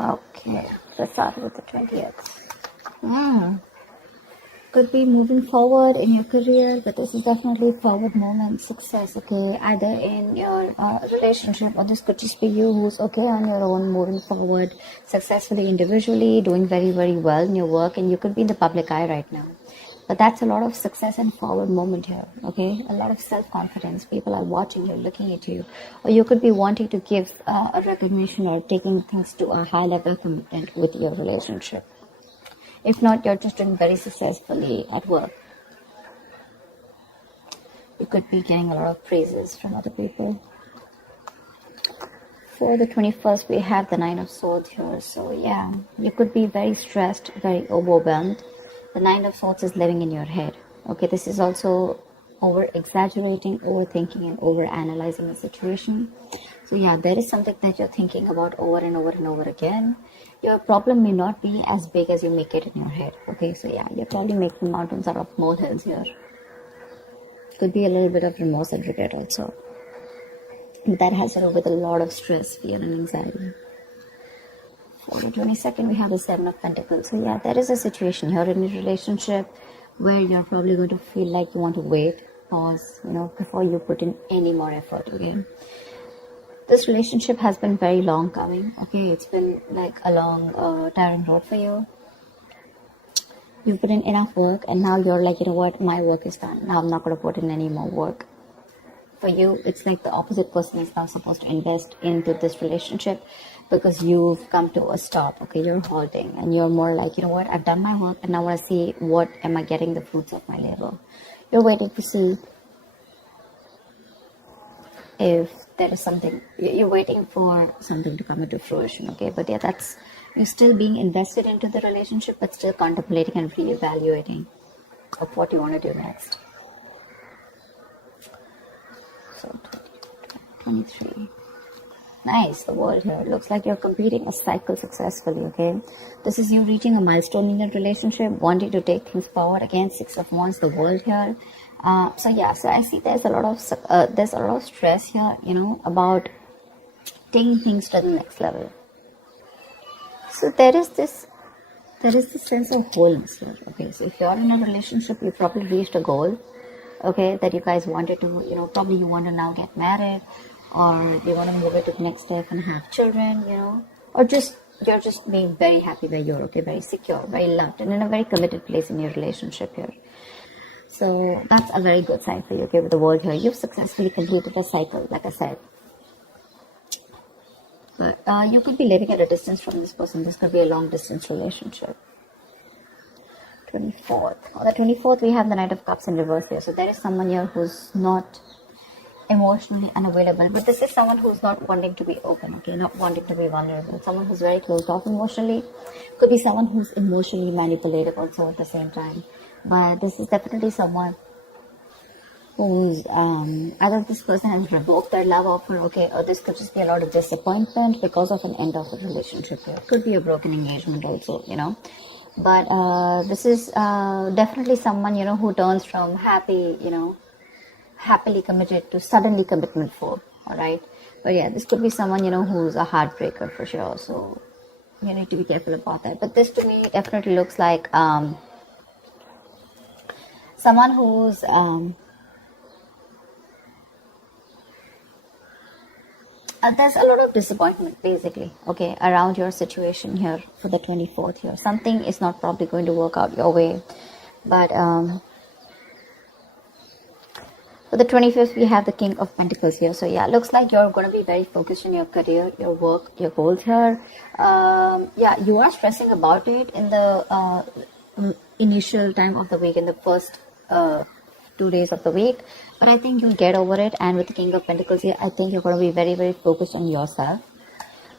Okay, let's start with the 20th. Could be moving forward in your career, but this is definitely forward moment, success, okay, either in your relationship, or this could just be you who's okay on your own, moving forward successfully individually, doing very, very well in your work, and you could be in the public eye right now. But that's a lot of success and forward moment here, okay? A lot of self-confidence. People are watching you, looking at you. Or you could be wanting to give a recognition or taking things to a high level commitment with your relationship. If not, you're just doing very successfully at work. You could be getting a lot of praises from other people. For the 21st, we have the Nine of Swords here. So yeah, you could be very stressed, very overwhelmed. The Nine of Swords is living in your head. Okay, this is also over-exaggerating, overthinking, and over-analyzing the situation. So yeah, there is something that you're thinking about over and over and over again. Your problem may not be as big as you make it in your head. Okay, so yeah, you're probably making mountains out of molehills here. Could be a little bit of remorse and regret also. But that has to do with a lot of stress, fear, and anxiety. For the 22nd, we have the Seven of Pentacles. So yeah, there is a situation here in your relationship where you're probably going to feel like you want to wait, pause, before you put in any more effort, okay? This relationship has been very long coming, okay? It's been like a long, tiring road for you. You've put in enough work, and now you're like, you know what, my work is done. Now I'm not going to put in any more work. For you, it's like the opposite person is now supposed to invest into this relationship because you've come to a stop, okay? You're halting, and you're more like, you know what, I've done my work, and now I want to see what am I getting the fruits of my labor. You're waiting to see if there is something, you're waiting for something to come into fruition, okay? But yeah, you're still being invested into the relationship, but still contemplating and reevaluating of what you want to do next. So 23. Nice, the world here. Looks like you're completing a cycle successfully, okay? This is you reaching a milestone in your relationship, wanting to take things forward. Again, Six of Wands, the world here. So I see there's a lot of stress here, about taking things to the next level. So there is this sense of wholeness here, okay? So if you're in a relationship, you probably reached a goal, okay, that you guys wanted to, probably you want to now get married, or you want to move it to the next step and have children, or you're just being very happy where you're, okay, very secure, very loved, and in a very committed place in your relationship here. So that's a very good sign for you, okay, with the world here. You've successfully completed a cycle, like I said. But you could be living at a distance from this person. This could be a long distance relationship. 24th. On the 24th, we have the Knight of Cups in reverse here. So there is someone here who's not emotionally unavailable. But this is someone who's not wanting to be open, okay, not wanting to be vulnerable. Someone who's very closed off emotionally. Could be someone who's emotionally manipulative also at the same time. But this is definitely someone who's either this person has revoked their love offer, okay, or this could just be a lot of disappointment because of an end of a relationship here. Could be a broken engagement also, But this is definitely someone, who turns from happily committed to suddenly commitment for, alright? But yeah, this could be someone, who's a heartbreaker for sure. So you need to be careful about that. But this to me definitely looks like someone who's there's a lot of disappointment basically, okay, around your situation here for the 24th here. Something is not probably going to work out your way. But for the 25th, we have the King of Pentacles here. So yeah, looks like you're going to be very focused on your career, your work, your goals here. Yeah, you are stressing about it in the initial time of the week, in the first 2 days of the week, but I think you'll get over it. And with the King of Pentacles here, I think you're going to be very, very focused on yourself.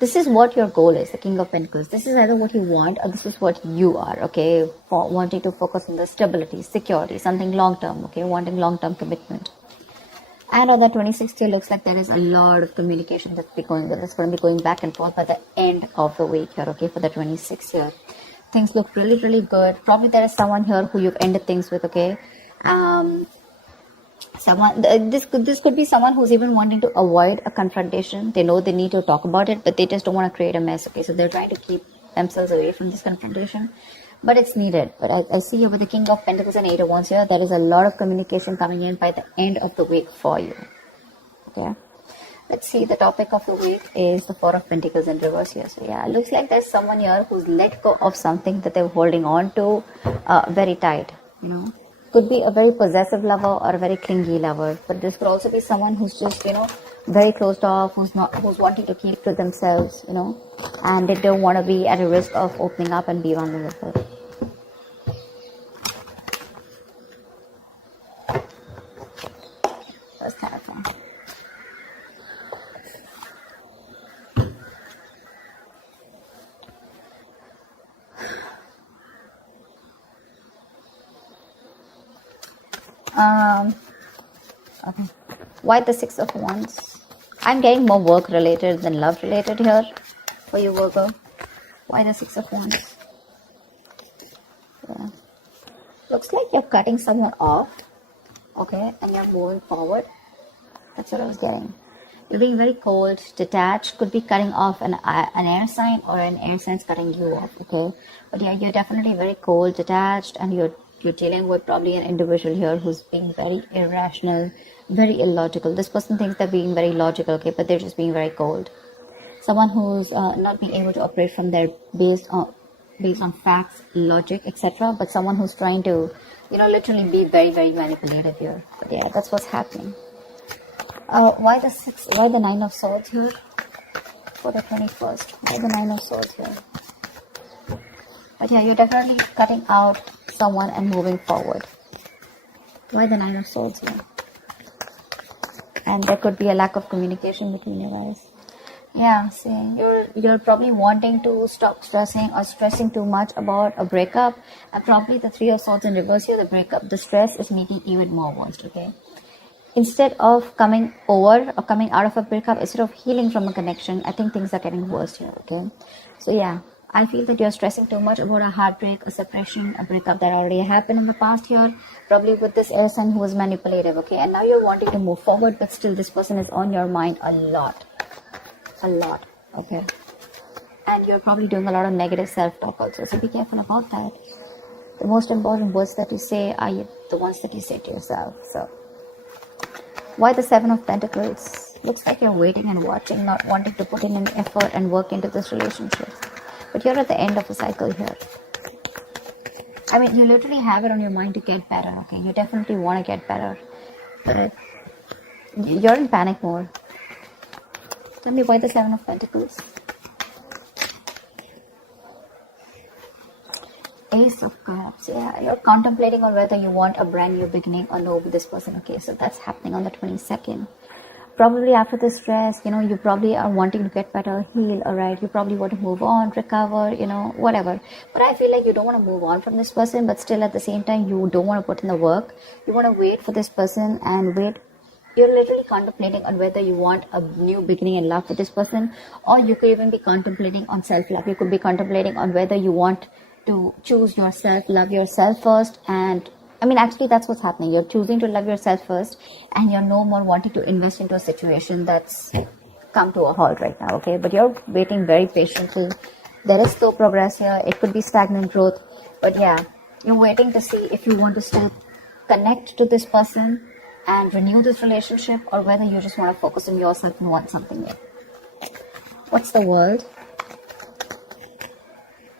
This is what your goal is, the King of Pentacles. This is either what you want or this is what you are, okay, for wanting to focus on the stability, security, something long-term, okay, wanting long-term commitment. And on the 26th, it looks like there is a lot of communication that's going to be going back and forth by the end of the week here, okay, for the 26th here. Things look really, really good. Probably there is someone here who you've ended things with, okay. This could be someone who's even wanting to avoid a confrontation. They know they need to talk about it, but they just don't want to create a mess. Okay, so they're trying to keep themselves away from this confrontation, but it's needed. But I see here with the King of Pentacles and Eight of Wands here, there is a lot of communication coming in by the end of the week for you. Okay, let's see. The topic of the week is the Four of Pentacles in reverse here. So yeah, it looks like there's someone here who's let go of something that they're holding on to very tight. You know, could be a very possessive lover or a very clingy lover, but this could also be someone who's just, very closed off, who's wanting to keep to themselves, and they don't want to be at a risk of opening up and be vulnerable. That's terrifying. Okay. Why the Six of Wands? I'm getting more work related than love related here for you, Virgo. Why the Six of Wands? Yeah. Looks like you're cutting someone off. Okay, and you're moving forward. That's what I was getting. You're being very cold, detached. Could be cutting off an air sign, or an air sign's cutting you off. Okay, but yeah, you're definitely very cold, detached, and you're dealing with probably an individual here who's being very irrational, very illogical. This person thinks they're being very logical, okay, but they're just being very cold. Someone who's not being able to operate from their based on facts, logic, etc. But someone who's trying to, literally be very, very manipulative here. But yeah, that's what's happening. Why the Nine of Swords here for the 21st? Why the Nine of Swords here? But yeah, you're definitely cutting out someone and moving forward. Why the Nine of Swords here? And there could be a lack of communication between you guys. Yeah, see, you're probably wanting to stop stressing or stressing too much about a breakup, and probably the Three of Swords in reverse here, the breakup, the stress is making even more worse, okay? Instead of coming over or coming out of a breakup, instead of healing from a connection, I think things are getting worse here, okay? So yeah, I feel that you're stressing too much about a heartbreak, a separation, a breakup that already happened in the past here, probably with this air sign who was manipulative, okay? And now you're wanting to move forward, but still this person is on your mind a lot, okay? And you're probably doing a lot of negative self-talk also, so be careful about that. The most important words that you say are the ones that you say to yourself, so. Why the Seven of Pentacles? Looks like you're waiting and watching, not wanting to put in any effort and work into this relationship. But you're at the end of a cycle here. I mean, you literally have it on your mind to get better, okay? You definitely want to get better. But you're in panic mode. Tell me why the Seven of Pentacles? Ace of Cups. Yeah, you're contemplating on whether you want a brand new beginning or no with this person. Okay, so that's happening on the 22nd. Probably after the stress, you probably are wanting to get better, heal, alright? You probably want to move on, recover, whatever. But I feel like you don't want to move on from this person, but still at the same time, you don't want to put in the work. You want to wait for this person and wait. You're literally contemplating on whether you want a new beginning in love with this person, or you could even be contemplating on self-love. You could be contemplating on whether you want to choose yourself, love yourself first, and I mean, actually, that's what's happening. You're choosing to love yourself first, and you're no more wanting to invest into a situation that's come to a halt right now, okay? But you're waiting very patiently. There is slow progress here. It could be stagnant growth, but yeah, you're waiting to see if you want to still connect to this person and renew this relationship, or whether you just want to focus on yourself and want something new. What's the world?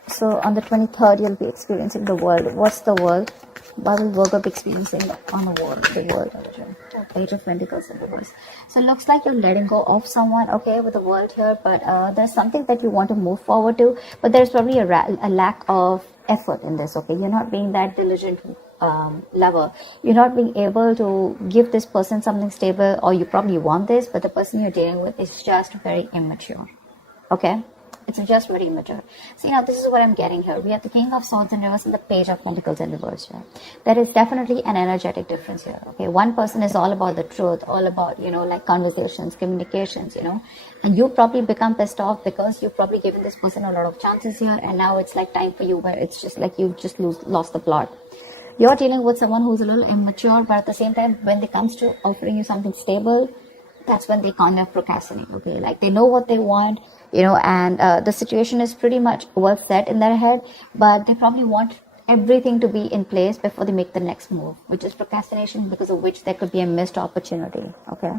So on the 23rd, you'll be experiencing the world. What's the world? Why will Virgo be experiencing on the world? Page of Pentacles in reverse. So it looks like you're letting go of someone, okay, with the world here, but there's something that you want to move forward to, but there's probably a lack of effort in this, okay? You're not being that diligent lover. You're not being able to give this person something stable, or you probably want this, but the person you're dealing with is just very immature, okay? It's just very immature. See, now this is what I'm getting here. We have the King of Swords in reverse and the Page of Pentacles in reverse here. There is definitely an energetic difference here. Okay, one person is all about the truth, all about, like conversations, communications, and you probably become pissed off because you've probably given this person a lot of chances here, and now it's like time for you where it's just like you've just lost the plot. You're dealing with someone who's a little immature, but at the same time, when it comes to offering you something stable, that's when they kind of procrastinate. Okay, like they know what they want, and the situation is pretty much well set in their head, but they probably want everything to be in place before they make the next move, which is procrastination, because of which there could be a missed opportunity. Okay,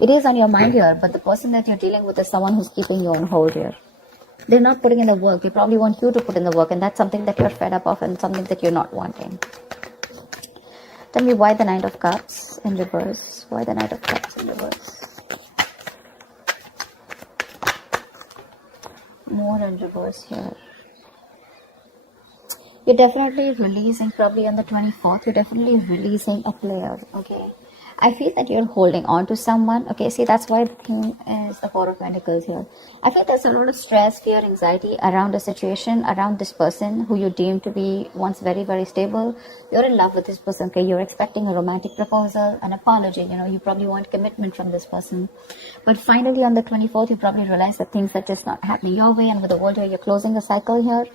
it is on your mind here, but the person that you're dealing with is someone who's keeping you on hold here. They're not putting in the work. They probably want you to put in the work, and that's something that you're fed up of and something that you're not wanting. Tell me why the Knight of Cups in reverse. Why the Knight of Cups in reverse? More in reverse here. You're definitely releasing, probably on the 24th, you're definitely releasing a player, okay? I feel that you're holding on to someone. Okay, see, that's why the theme is the Four of Pentacles here. I feel there's a lot of stress, fear, anxiety around a situation, around this person who you deem to be once very, very stable. You're in love with this person, okay? You're expecting a romantic proposal, an apology, you probably want commitment from this person. But finally, on the 24th, you probably realize that things are just not happening your way, and with the world here, you're closing a cycle here,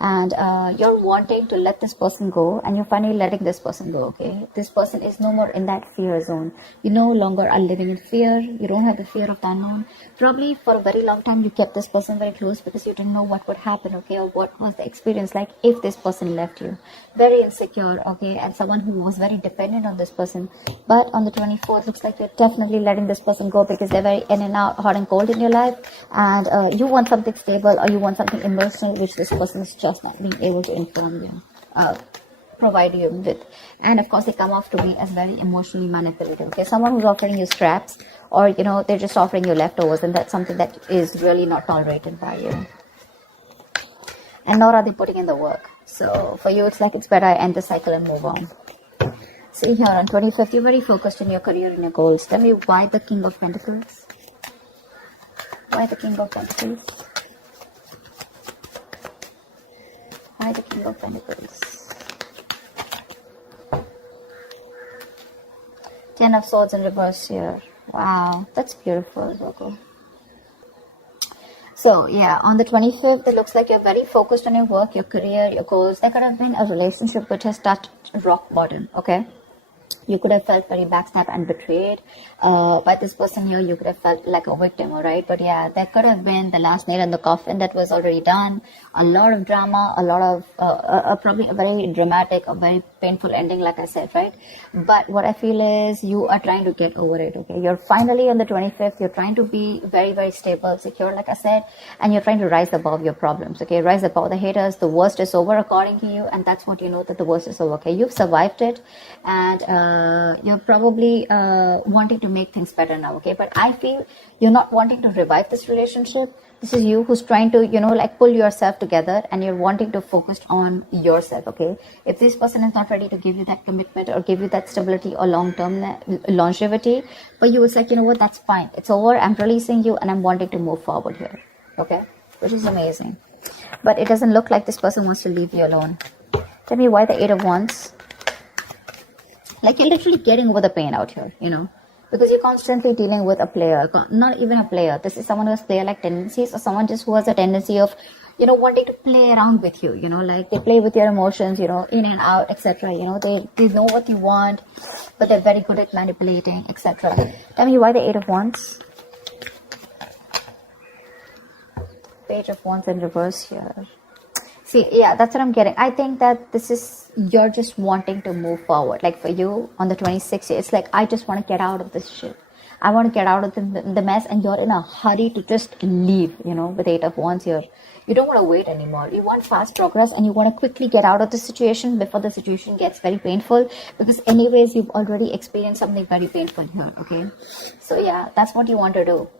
and you're wanting to let this person go, and you're finally letting this person go, okay? This person is no more in that fear zone. You no longer are living in fear. You don't have the fear of the unknown. Probably for a very long time you kept this person very close because you didn't know what would happen, okay, or what was the experience like if this person left you. Very insecure, okay, and someone who was very dependent on this person. But on the 24th, looks like you're definitely letting this person go because they're very in and out, hot and cold in your life, and you want something stable, or you want something emotional, which this person is just not being able to inform you, provide you with. And of course, they come off to be as very emotionally manipulative, okay? Someone who's offering you scraps, or they're just offering you leftovers, and that's something that is really not tolerated by you, and nor are they putting in the work. So for you, it's like it's better I end the cycle and move on. See here, on 25th, you're very focused on your career and your goals. Tell me why the King of Pentacles. Why the King of Pentacles? Why the King of Pentacles? Ten of Swords in reverse here. Wow, that's beautiful, Virgo. So yeah, on the 25th, it looks like you're very focused on your work, your career, your goals. There could have been a relationship which has touched rock bottom, okay? You could have felt very backstabbed and betrayed by this person here. You could have felt like a victim, all right? But yeah, there could have been the last nail in the coffin that was already done. A lot of drama, a lot of probably a very dramatic, a very painful ending, like I said, right? But what I feel is you are trying to get over it, okay? You're finally on the 25th. You're trying to be very, very stable, secure, like I said, and you're trying to rise above your problems, okay? Rise above the haters. The worst is over according to you, and that's what you know, that the worst is over, okay? You've survived it, and you're probably wanting to make things better now, okay? But I feel you're not wanting to revive this relationship. This is you who's trying to, like pull yourself together, and you're wanting to focus on yourself, okay? If this person is not ready to give you that commitment or give you that stability or long-term longevity, but you was like, you know what, that's fine. It's over. I'm releasing you, and I'm wanting to move forward here, okay? Which is amazing. But it doesn't look like this person wants to leave you alone. Tell me why the Eight of Wands. Like you're literally getting over the pain out here, because you're constantly dealing with a player, not even a player. This is someone who has player-like tendencies, or someone just who has a tendency of, wanting to play around with you, like they play with your emotions, in and out, etc. They know what you want, but they're very good at manipulating, etc. Tell me why the Eight of Wands. Page of Wands in reverse here. See, yeah, that's what I'm getting. I think that this is, you're just wanting to move forward. Like for you, on the 26th, it's like, I just want to get out of this shit. I want to get out of the mess, and you're in a hurry to just leave, with Eight of Wands here. You don't want to wait anymore. You want fast progress, and you want to quickly get out of the situation before the situation gets very painful, because anyways, you've already experienced something very painful here, okay? So yeah, that's what you want to do.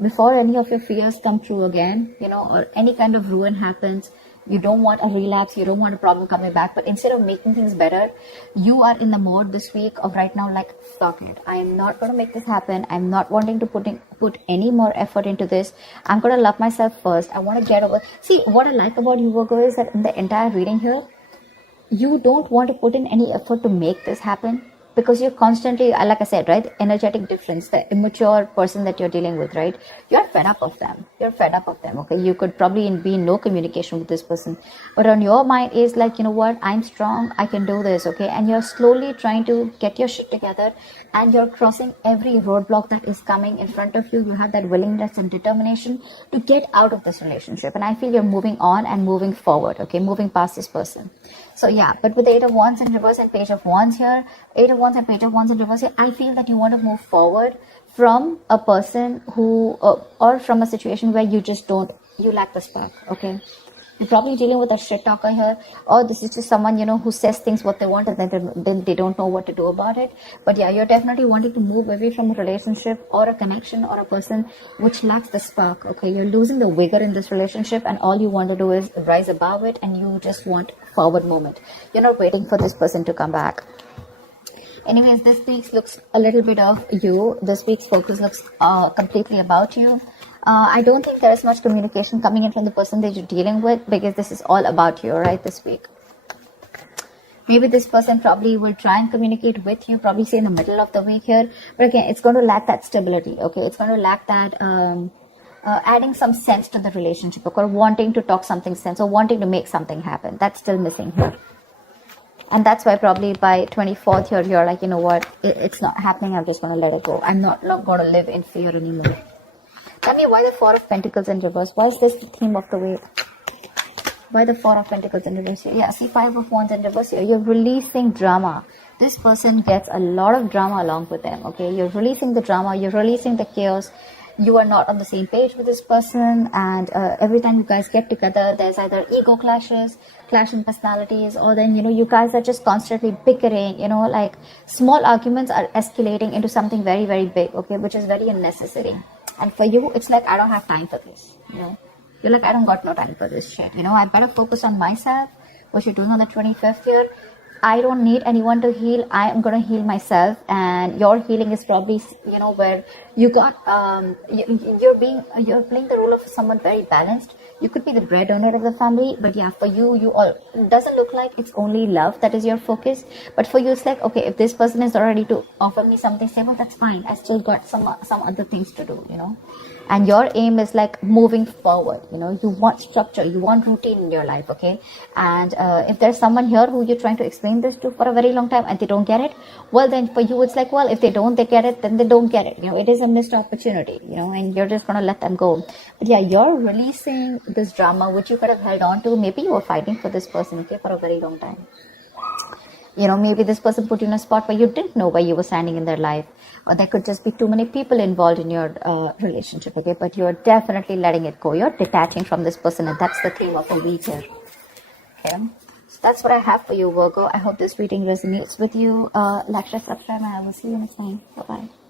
Before any of your fears come true again, or any kind of ruin happens, you don't want a relapse, you don't want a problem coming back, but instead of making things better, you are in the mode this week of right now, like, fuck it, I am not going to make this happen. I'm not wanting to put any more effort into this. I'm going to love myself first. I want to get over. See, what I like about you, Virgo, is that in the entire reading here, you don't want to put in any effort to make this happen. because you're constantly, like I said, right, energetic difference, the immature person that you're dealing with, right, you're fed up of them. You're fed up of them. Okay, you could probably be in no communication with this person, but on your mind is like, you know what, I'm strong, I can do this. Okay, and you're slowly trying to get your shit together, and you're crossing every roadblock that is coming in front of you. You have that willingness and determination to get out of this relationship, and I feel you're moving on and moving forward. Okay, moving past this person. So yeah, but with the 8 of Wands in reverse and Page of Wands here, 8 of Wands and Page of Wands in reverse here, I feel that you want to move forward from a person who, or from a situation where you just don't, you lack the spark. Okay, you're probably dealing with a shit talker here, or this is just someone, you know, who says things what they want and then they don't know what to do about it. But yeah, you're definitely wanting to move away from a relationship or a connection or a person which lacks the spark. Okay, you're losing the vigor in this relationship, and all you want to do is rise above it, and you just want forward movement. You're not waiting for this person to come back. Anyways, this week's looks a little bit of you. This week's focus looks completely about you. I don't think there is much communication coming in from the person that you're dealing with, because this is all about you, right, this week. Maybe this person probably will try and communicate with you, probably say in the middle of the week here. But again, it's going to lack that stability, okay? It's going to lack that adding some sense to the relationship, or wanting to talk something sense, or wanting to make something happen. That's still missing here. And that's why probably by 24th here, you're like, you know what, it's not happening. I'm just going to let it go. I'm not going to live in fear anymore. Tell me, why the 4 of Pentacles in reverse? Why is this the theme of the week? Why the 4 of Pentacles in reverse here? Yeah, see, 5 of Wands in reverse here. You're releasing drama. This person gets a lot of drama along with them, okay? You're releasing the drama. You're releasing the chaos. You are not on the same page with this person, and every time you guys get together, there's either ego clashes, clash in personalities, or then, you know, you guys are just constantly bickering, you know, like small arguments are escalating into something very, very big, okay, which is very unnecessary. And for you, it's like, I don't have time for this, you know. You're like, I don't got no time for this shit, you know. I better focus on myself. What you're doing on the 25th here, I don't need anyone to heal. I am going to heal myself. And your healing is probably, you know, where you got, you're playing the role of someone very balanced. You could be the breadwinner of the family, but yeah, for you, it doesn't look like it's only love that is your focus. But for you, it's like, okay, if this person is not ready to offer me something stable, that's fine. I still got some other things to do, you know. And your aim is like moving forward, you know. You want structure, you want routine in your life, okay? And if there's someone here who you're trying to explain this to for a very long time and they don't get it, well, then for you, it's like, well, if they get it, then they don't get it, you know. It is a missed opportunity, you know, and you're just going to let them go. But yeah, you're releasing this drama which you could have held on to. Maybe you were fighting for this person, okay, for a very long time. You know, maybe this person put you in a spot where you didn't know where you were standing in their life, or there could just be too many people involved in your relationship, okay? But you're definitely letting it go. You're detaching from this person, and that's the theme of the week here, okay? So that's what I have for you, Virgo. I hope this reading resonates with you. Like, share, subscribe, and I will see you next time. Bye-bye.